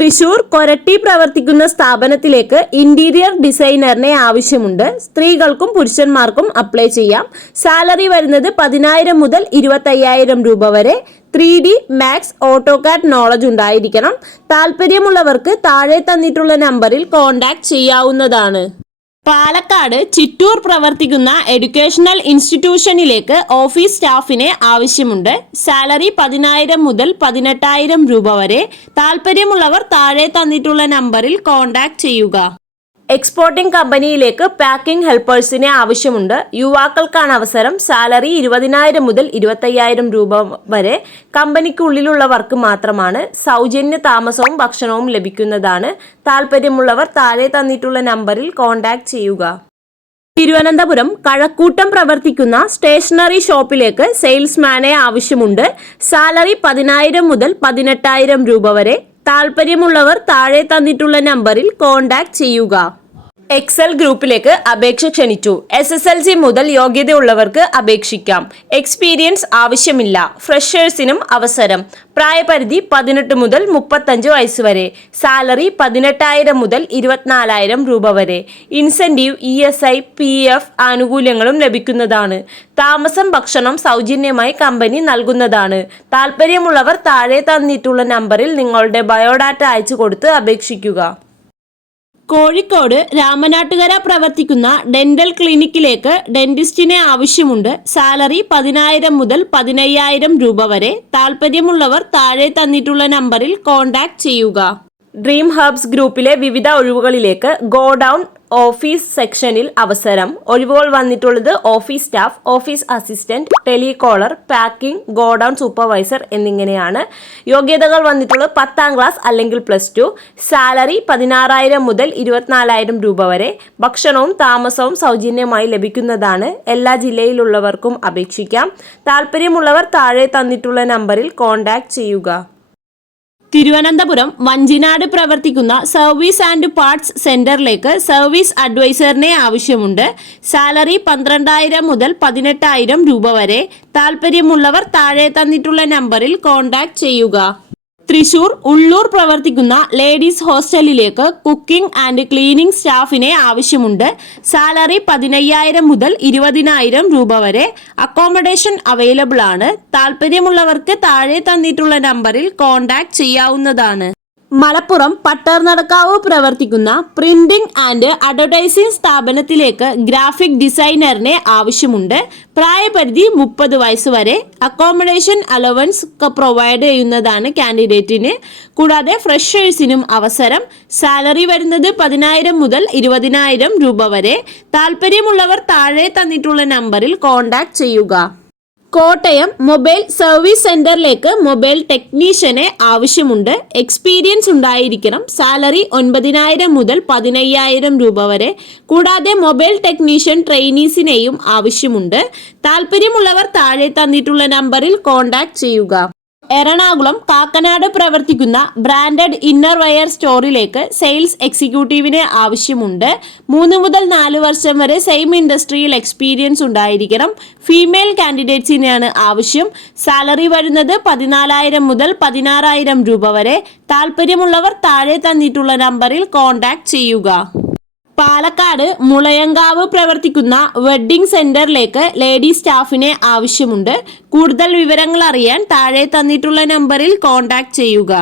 തൃശൂർ കൊരട്ടി പ്രവർത്തിക്കുന്ന സ്ഥാപനത്തിലേക്ക് ഇന്റീരിയർ ഡിസൈനറിനെ ആവശ്യമുണ്ട്. സ്ത്രീകൾക്കും പുരുഷന്മാർക്കും അപ്ലൈ ചെയ്യാം. സാലറി വരുന്നത് 10,000 മുതൽ 25,000 രൂപ വരെ. 3D മാക്സ് ഓട്ടോകാഡ് നോളജ് ഉണ്ടായിരിക്കണം. താല്പര്യമുള്ളവർക്ക് താഴെ തന്നിട്ടുള്ള നമ്പറിൽ കോൺടാക്ട് ചെയ്യാവുന്നതാണ്. പാലക്കാട് ചിറ്റൂർ പ്രവർത്തിക്കുന്ന എഡ്യൂക്കേഷണൽ ഇൻസ്റ്റിറ്റ്യൂഷനിലേക്ക് ഓഫീസ് സ്റ്റാഫിനെ ആവശ്യമുണ്ട്. സാലറി 10,000 മുതൽ 18,000 രൂപ വരെ. താല്പര്യമുള്ളവർ താഴെ തന്നിട്ടുള്ള നമ്പറിൽ കോൺടാക്ട് ചെയ്യുക. എക്സ്പോർട്ടിംഗ് കമ്പനിയിലേക്ക് പാക്കിംഗ് ഹെൽപ്പേഴ്സിനെ ആവശ്യമുണ്ട്. യുവാക്കൾക്കാണ് അവസരം. സാലറി 20,000 മുതൽ 25,000 രൂപ വരെ. കമ്പനിക്കുള്ളിലുള്ളവർക്ക് മാത്രമാണ്. സൗജന്യ താമസവും ഭക്ഷണവും ലഭിക്കുന്നതാണ്. താല്പര്യമുള്ളവർ താഴെ തന്നിട്ടുള്ള നമ്പറിൽ കോൺടാക്ട് ചെയ്യുക. തിരുവനന്തപുരം കഴക്കൂട്ടം പ്രവർത്തിക്കുന്ന സ്റ്റേഷനറി ഷോപ്പിലേക്ക് സെയിൽസ്മാനെ ആവശ്യമുണ്ട്. സാലറി 10,000 മുതൽ 18,000 രൂപ വരെ. താല്പര്യമുള്ളവർ താഴെ തന്നിട്ടുള്ള നമ്പറിൽ കോൺടാക്ട് ചെയ്യുക. എക്സൽ ഗ്രൂപ്പിലേക്ക് അപേക്ഷ ക്ഷണിച്ചു. SSLC മുതൽ യോഗ്യതയുള്ളവർക്ക് അപേക്ഷിക്കാം. എക്സ്പീരിയൻസ് ആവശ്യമില്ല. ഫ്രഷേഴ്സിനും അവസരം. പ്രായപരിധി 18 മുതൽ 35 വയസ്സ് വരെ. സാലറി 18,000 മുതൽ 24,000 രൂപ വരെ. ഇൻസെന്റീവ്, ESI, PF ആനുകൂല്യങ്ങളും ലഭിക്കുന്നതാണ്. താമസം, ഭക്ഷണം സൗജന്യമായി കമ്പനി നൽകുന്നതാണ്. താല്പര്യമുള്ളവർ താഴെ തന്നിട്ടുള്ള നമ്പറിൽ നിങ്ങളുടെ ബയോഡാറ്റ അയച്ചു കൊടുത്ത് അപേക്ഷിക്കുക. കോഴിക്കോട് രാമനാട്ടുകര പ്രവർത്തിക്കുന്ന ഡെന്റൽ ക്ലിനിക്കിലേക്ക് ഡെന്റിസ്റ്റിനെ ആവശ്യമുണ്ട്. സാലറി 10,000 മുതൽ 15,000 രൂപ വരെ. താല്പര്യമുള്ളവർ താഴെ തന്നിട്ടുള്ള നമ്പറിൽ കോൺടാക്ട് ചെയ്യുക. ഡ്രീം ഹബ്സ് ഗ്രൂപ്പിലെ വിവിധ ഒഴിവുകളിലേക്ക് ഗോഡൌൺ ഓഫീസ് സെക്ഷനിൽ അവസരം. ഒഴിവുകൾ വന്നിട്ടുള്ളത് office staff, office assistant, telecaller, packing, godown supervisor എന്നിങ്ങനെയാണ്. യോഗ്യതകൾ വന്നിട്ടുള്ളത് 10ാം ക്ലാസ് അല്ലെങ്കിൽ +2. സാലറി 16,000 മുതൽ 24,000 രൂപ വരെ. ഭക്ഷണവും താമസവും സൗജന്യമായി ലഭിക്കുന്നതാണ്. എല്ലാ ജില്ലയിലുള്ളവർക്കും അപേക്ഷിക്കാം. താല്പര്യമുള്ളവർ താഴെ തന്നിട്ടുള്ള നമ്പറിൽ കോൺടാക്ട് ചെയ്യുക. തിരുവനന്തപുരം വഞ്ചിനാട് പ്രവർത്തിക്കുന്ന സർവീസ് ആൻഡ് പാർട്സ് സെന്ററിലേക്ക് സർവീസ് അഡ്വൈസറിനെ ആവശ്യമുണ്ട്. സാലറി 12,000 മുതൽ 18,000 രൂപ വരെ. താല്പര്യമുള്ളവർ താഴെ തന്നിട്ടുള്ള നമ്പറിൽ കോൺടാക്ട് ചെയ്യുക. തൃശൂർ ഉള്ളൂർ പ്രവർത്തിക്കുന്ന ലേഡീസ് ഹോസ്റ്റലിലേക്ക് കുക്കിംഗ് ആൻഡ് ക്ലീനിംഗ് സ്റ്റാഫിനെ ആവശ്യമുണ്ട്. സാലറി 15,000 മുതൽ 20,000 രൂപ വരെ. അക്കോമഡേഷൻ അവൈലബിൾ ആണ്. താല്പര്യമുള്ളവർക്ക് താഴെ തന്നിട്ടുള്ള നമ്പറിൽ കോൺടാക്ട് ചെയ്യാവുന്നതാണ്. മലപ്പുറം പട്ടർനടക്കാവ് പ്രവർത്തിക്കുന്ന പ്രിന്റിംഗ് ആൻഡ് അഡ്വർടൈസിംഗ് സ്ഥാപനത്തിലേക്ക് ഗ്രാഫിക് ഡിസൈനറിനെ ആവശ്യമുണ്ട്. പ്രായപരിധി 30 വയസ്സ് വരെ. അക്കോമഡേഷൻ അലവൻസ് പ്രൊവൈഡ് ചെയ്യുന്നതാണ് കാൻഡിഡേറ്റിന്. കൂടാതെ ഫ്രഷേഴ്സിനും അവസരം. സാലറി വരുന്നത് 10,000 മുതൽ 20,000 രൂപ വരെ. താല്പര്യമുള്ളവർ താഴെ തന്നിട്ടുള്ള നമ്പറിൽ കോൺടാക്ട് ചെയ്യുക. കോട്ടയം മൊബൈൽ സർവീസ് സെന്ററിലേക്ക് മൊബൈൽ ടെക്നീഷ്യനെ ആവശ്യമുണ്ട്. എക്സ്പീരിയൻസ് ഉണ്ടായിരിക്കണം. സാലറി 9,000 മുതൽ 15,000 രൂപ വരെ. കൂടാതെ മൊബൈൽ ടെക്നീഷ്യൻ ട്രെയിനീസിനെയും ആവശ്യമുണ്ട്. താല്പര്യമുള്ളവർ താഴെ തന്നിട്ടുള്ള നമ്പറിൽ കോൺടാക്ട് ചെയ്യുക. എറണാകുളം കാക്കനാട് പ്രവർത്തിക്കുന്ന ബ്രാൻഡഡ് ഇന്നർ വെയർ സ്റ്റോറിലേക്ക് സെയിൽസ് എക്സിക്യൂട്ടീവിനെ ആവശ്യമുണ്ട്. 3 മുതൽ 4 വർഷം വരെ സെയിം ഇൻഡസ്ട്രിയിൽ എക്സ്പീരിയൻസ് ഉണ്ടായിരിക്കണം. ഫീമെയിൽ കാൻഡിഡേറ്റ്സിനെയാണ് ആവശ്യം. സാലറി വരുന്നത് 14,000 മുതൽ 16,000 രൂപ വരെ. താല്പര്യമുള്ളവർ താഴെ തന്നിട്ടുള്ള നമ്പറിൽ കോൺടാക്ട് ചെയ്യുക. പാലക്കാട് മുളയങ്കാവ് പ്രവർത്തിക്കുന്ന വെഡ്ഡിംഗ് സെന്ററിലേക്ക് ലേഡി സ്റ്റാഫിനെ ആവശ്യമുണ്ട്. കൂടുതൽ വിവരങ്ങൾ അറിയാൻ താഴെ തന്നിട്ടുള്ള നമ്പറിൽ കോൺടാക്ട് ചെയ്യുക.